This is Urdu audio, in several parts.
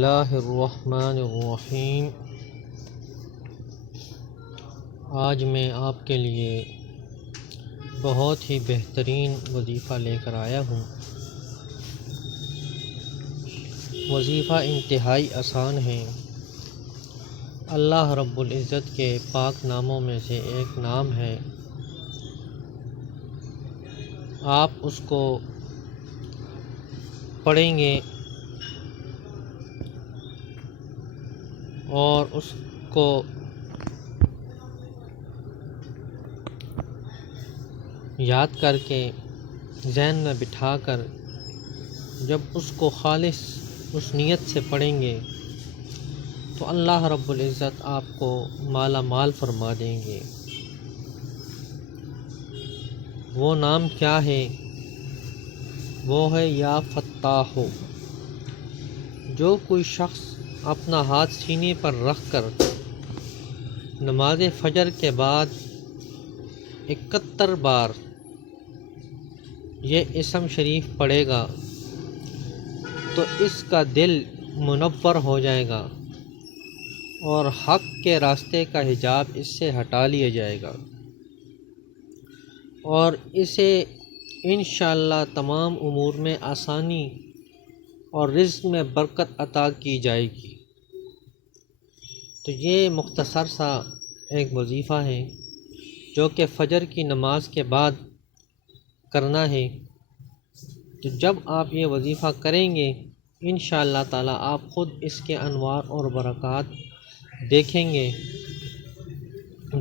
اللہ الرحمن الرحیم۔ آج میں آپ کے لیے بہت ہی بہترین وظیفہ لے کر آیا ہوں۔ وظیفہ انتہائی آسان ہے۔ اللہ رب العزت کے پاک ناموں میں سے ایک نام ہے۔ آپ اس کو پڑھیں گے اور اس کو یاد کر کے ذہن میں بٹھا کر جب اس کو خالص اس نیت سے پڑھیں گے تو اللہ رب العزت آپ کو مالا مال فرما دیں گے۔ وہ نام کیا ہے؟ وہ ہے یا فتاح۔ جو کوئی شخص اپنا ہاتھ سینے پر رکھ کر نماز فجر کے بعد 71 بار یہ اسم شریف پڑھے گا تو اس کا دل منور ہو جائے گا اور حق کے راستے کا حجاب اس سے ہٹا لیا جائے گا اور اسے انشاءاللہ تمام امور میں آسانی اور رزق میں برکت عطا کی جائے گی۔ تو یہ مختصر سا ایک وظیفہ ہے جو کہ فجر کی نماز کے بعد کرنا ہے۔ تو جب آپ یہ وظیفہ کریں گے انشاءاللہ تعالی آپ خود اس کے انوار اور برکات دیکھیں گے۔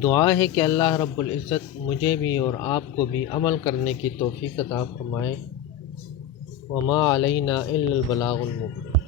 دعا ہے کہ اللہ رب العزت مجھے بھی اور آپ کو بھی عمل کرنے کی توفیق عطا فرمائے۔ وما علینا الا البلاغ المبین۔